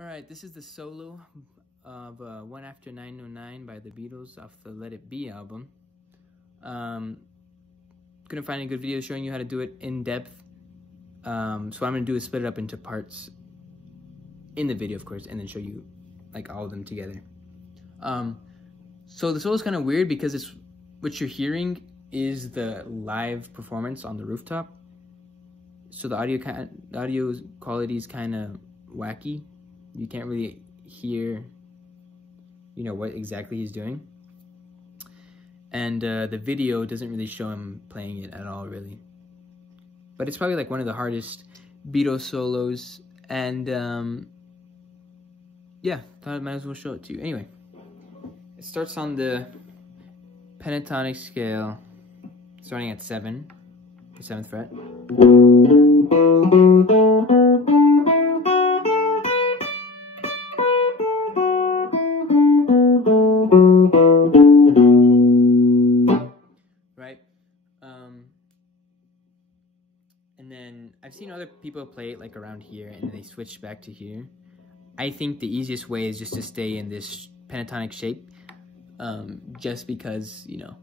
Alright, this is the solo of One After 909 by the Beatles off the Let It Be album. Couldn't find a good video showing you how to do it in depth, so what I'm going to do is split it up into parts in the video, of course, and then show you like all of them together. So the solo is kind of weird because it's what you're hearing is the live performance on the rooftop. So the audio quality is kind of wacky. You can't really hear, you know, what exactly he's doing. And the video doesn't really show him playing it at all, really. But it's probably like one of the hardest Beatles solos. And yeah, thought I might as well show it to you. Anyway, it starts on the pentatonic scale, starting at 7, the 7th fret. And then I've seen other people play it like around here and then they switch back to here. I think the easiest way is just to stay in this pentatonic shape, just because, you know,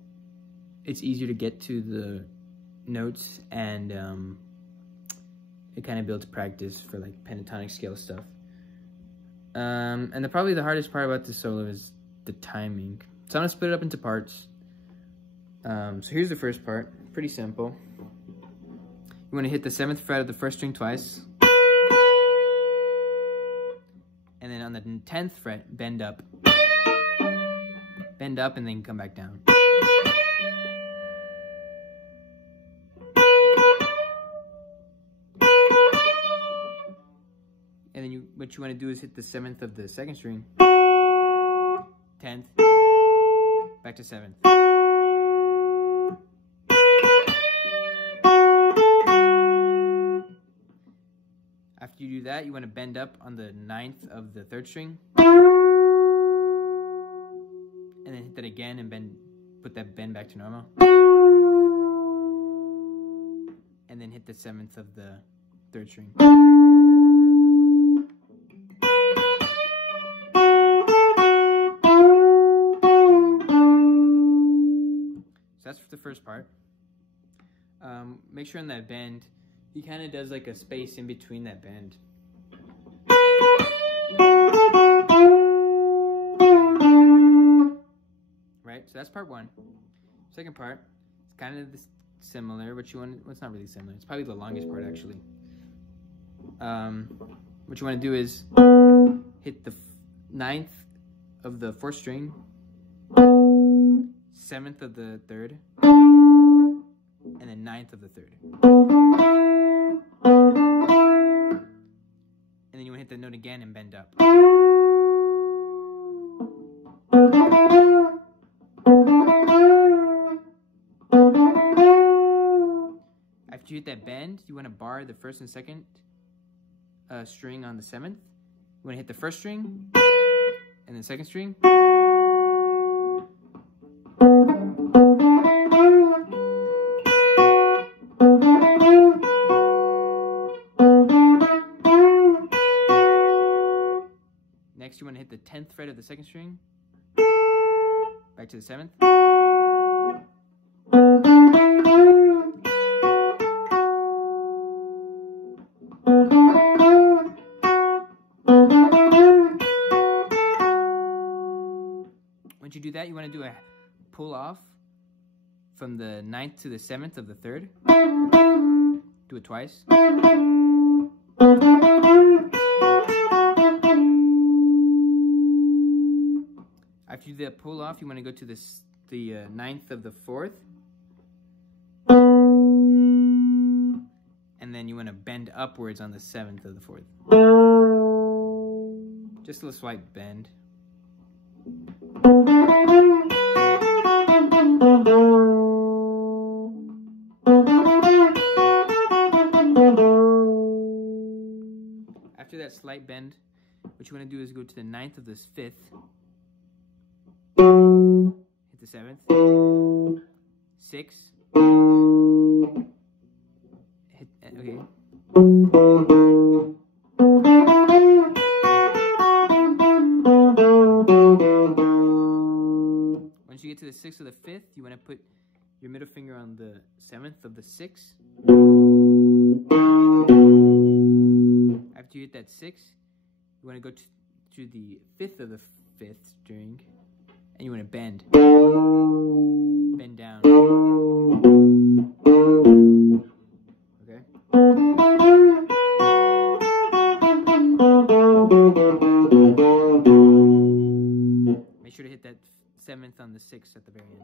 it's easier to get to the notes, and it kind of builds practice for like pentatonic scale stuff. And probably the hardest part about this solo is the timing. So I'm gonna split it up into parts. So here's the first part, pretty simple. You want to hit the 7th fret of the 1st string twice. And then on the 10th fret, bend up. Bend up and then come back down. And then what you want to do is hit the 7th of the 2nd string. 10th. Back to 7th. After you do that, you want to bend up on the 9th of the 3rd string. And then hit that again and put that bend back to normal. And then hit the 7th of the 3rd string. So that's for the first part. Make sure in that bend, he kind of does like a space in between that bend. Right, so that's part one. Second part, it's kind of similar. What you want, well, it's not really similar. It's probably the longest part actually. What you want to do is hit the 9th of the 4th string, 7th of the 3rd, and then 9th of the 3rd. And then you want to hit the note again and bend up. After you hit that bend, you want to bar the 1st and 2nd string on the 7th. You want to hit the 1st string and the 2nd string. Next, you want to hit the 10th fret of the 2nd string, back to the 7th. Once you do that, you want to do a pull off from the 9th to the 7th of the 3rd. Do it twice. After you do that pull off, you want to go to the 9th of the 4th. And then you want to bend upwards on the 7th of the 4th. Just a little slight bend. After that slight bend, what you want to do is go to the 9th of the 5th. Hit the 7th. 6. Hit, okay. 6th of the 5th, you want to put your middle finger on the 7th of the 6th. After you hit that 6, you want to go to the 5th of the 5th string, and you want to bend. Bend down. Okay? Make sure to hit that 7th on the 6th at the very end.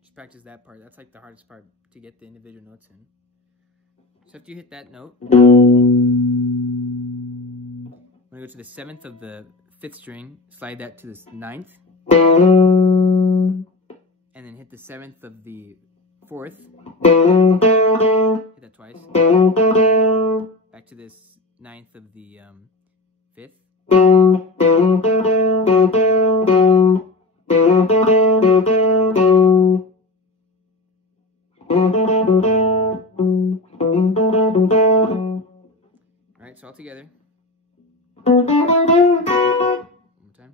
Just practice that part. That's like the hardest part, to get the individual notes in. So after you hit that note, I'm going to go to the 7th of the 5th string, slide that to the 9th, and then hit the 7th of the 4th, hit that twice, back to this 9th of the 5th, Alright, so all together. One more time.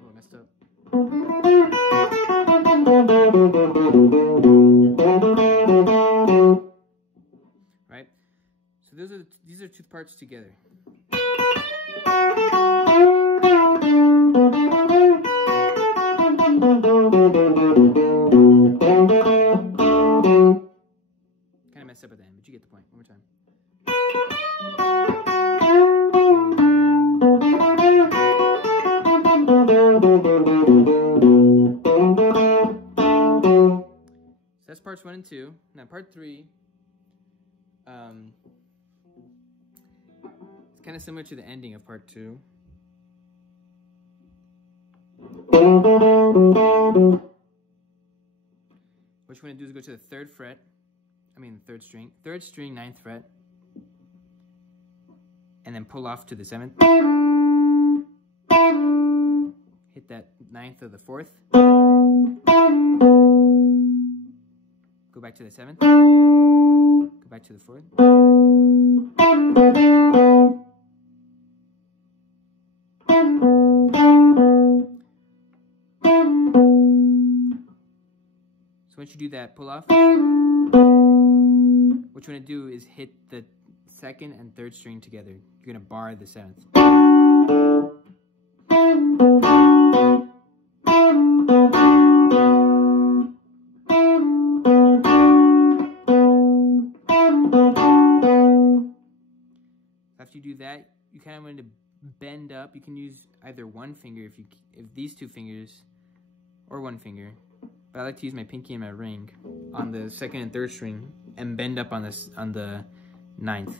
Oh, I messed up. Right? So these are two parts together. Kind of messed up at the end, but you get the point. One more time. So that's parts 1 and 2. Now part 3, it's kind of similar to the ending of part 2. What you want to do is go to the 3rd fret, the 3rd string, 3rd string, 9th fret, and then pull off to the 7th. Hit that 9th of the 4th. Go back to the 7th. Go back to the 4th. So once you do that pull off, what you want to do is hit the 2nd and 3rd string together. You're going to bar the 7th. After you do that, you kind of want to bend up. You can use either one finger if these two fingers, or one finger. But I like to use my pinky and my ring on the 2nd and 3rd string and bend up on the 9th.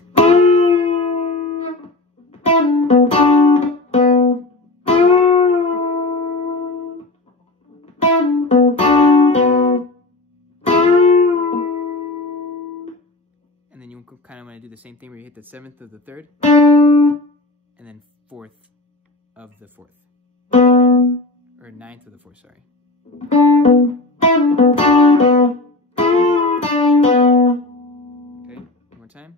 And then you kind of want to do the same thing where you hit the 7th of the 3rd and then 4th of the 4th. Or 9th of the 4th, sorry. Okay, one more time.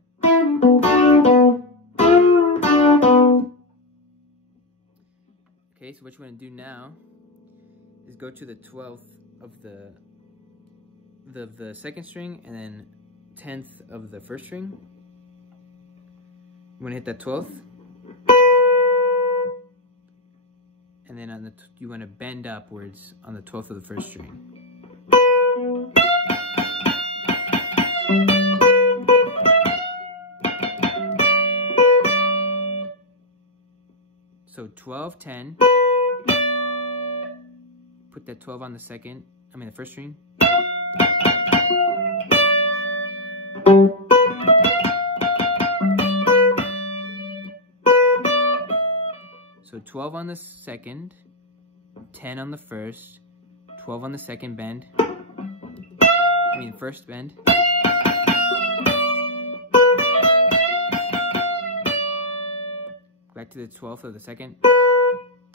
Okay, so what you want to do now is go to the 12th of the 2nd string and then 10th of the 1st string. You want to hit that 12th. And then on you want to bend upwards on the 12th of the 1st string. So 12, 10. Put that 12 on the 1st string. So 12 on the second, 10 on the first, 12 on the second bend. I mean first bend. Back to the 12th of the second,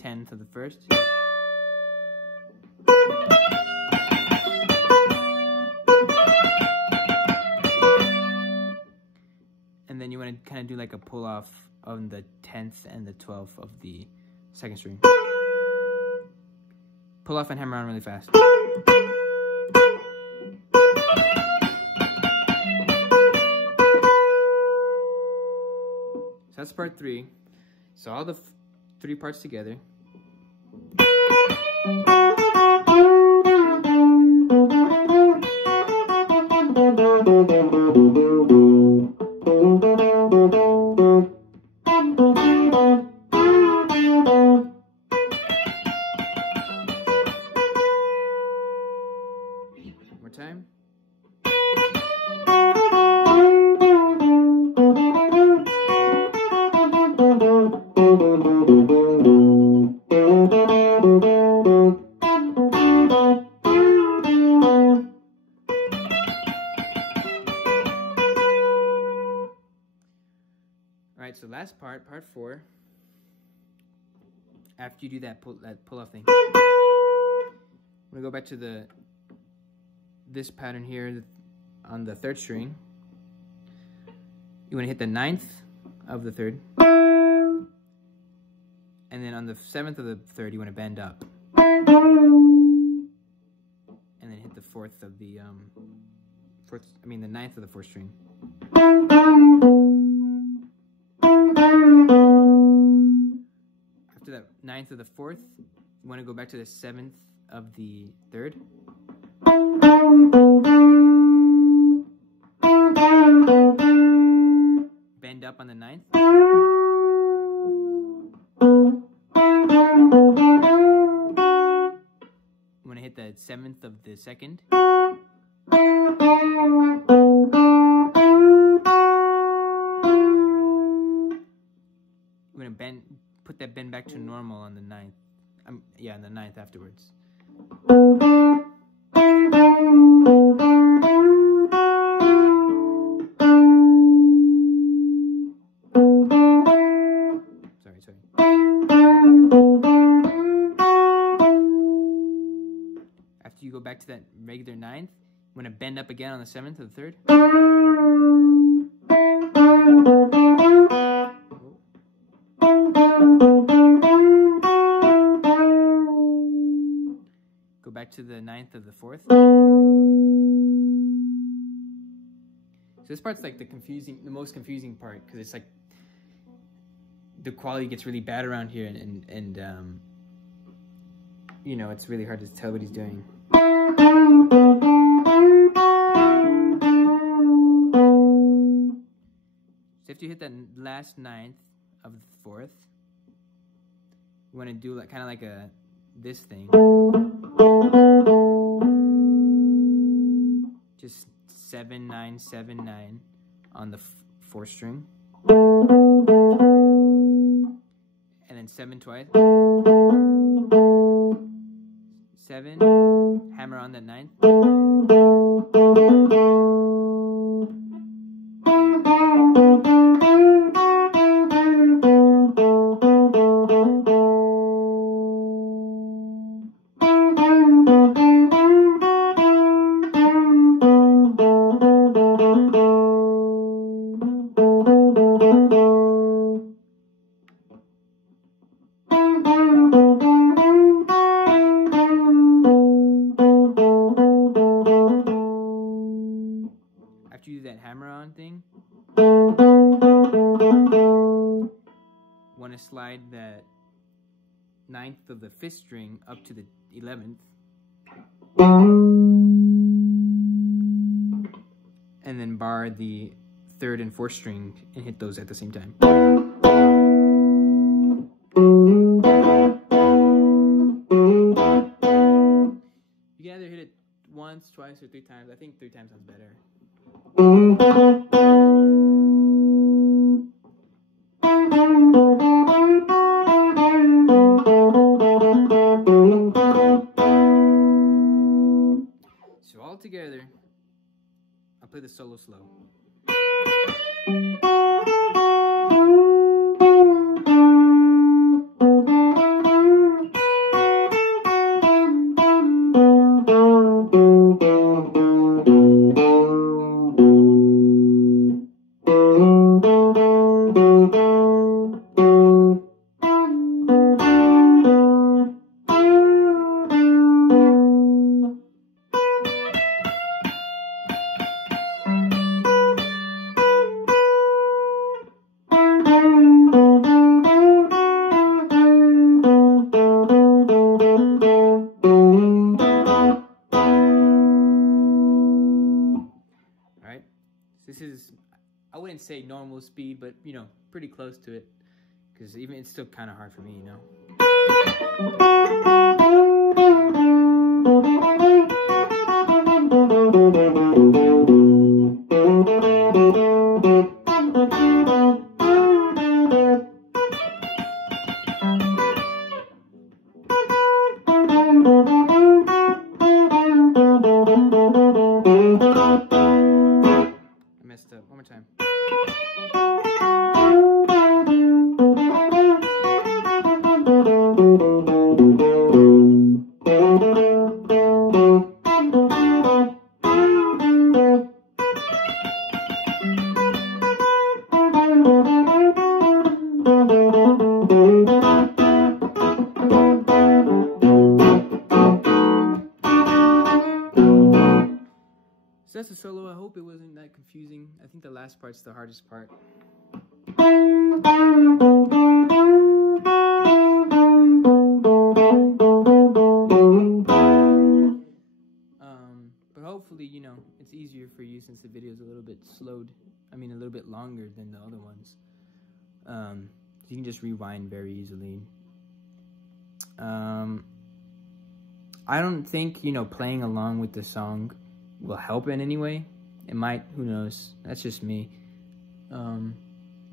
10th of the first. And then you want to kind of do like a pull off on the 10th and the 12th of the second string. Pull off and hammer on really fast. So that's part 3. So all the 3 parts together. One more time. Alright, so last part, part 4. After you do that pull off thing, I'm gonna go back to this pattern here on the 3rd string. You want to hit the 9th of the 3rd, and then on the 7th of the 3rd you want to bend up, and then hit the 4th of the the 9th of the 4th string. After that 9th of the 4th, you want to go back to the 7th of the 3rd. Bend up on the 9th. You want to hit the 7th of the 2nd. You're going to put that bend back to normal on the 9th. On the 9th afterwards. Sorry. After you go back to that regular 9th, you want to bend up again on the 7th of the 3rd. Go back to the 9th of the 4th. So this part's like the most confusing part, because it's like the quality gets really bad around here, and you know, it's really hard to tell what he's doing. So after you hit that last 9th of the 4th, you want to do like kind of like this thing. Just 7 9 7 9 on the 4th string, and then 7 twice. 7, hammer on that 9th. After you do that hammer on thing, want to slide that 9th of the 5th string up to the 11th, and then bar the 3rd and 4th string and hit those at the same time. You can either hit it once, twice, or 3 times. I think 3 times sounds better. together, I'll play the solo slow. This is, I wouldn't say normal speed, but, you know, pretty close to it. Because even it's still kind of hard for me, you know. Messed up. One more time. So that's the solo. I hope it wasn't that confusing. I think the last part's the hardest part. But hopefully, you know, it's easier for you since the video is a little bit slowed. I mean, a little bit longer than the other ones. You can just rewind very easily. I don't think, you know, playing along with the song will help in any way. It might, who knows. That's just me.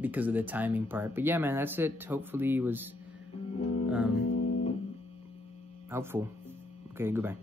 Because of the timing part. But yeah, man, that's it. Hopefully it was helpful. Okay, goodbye.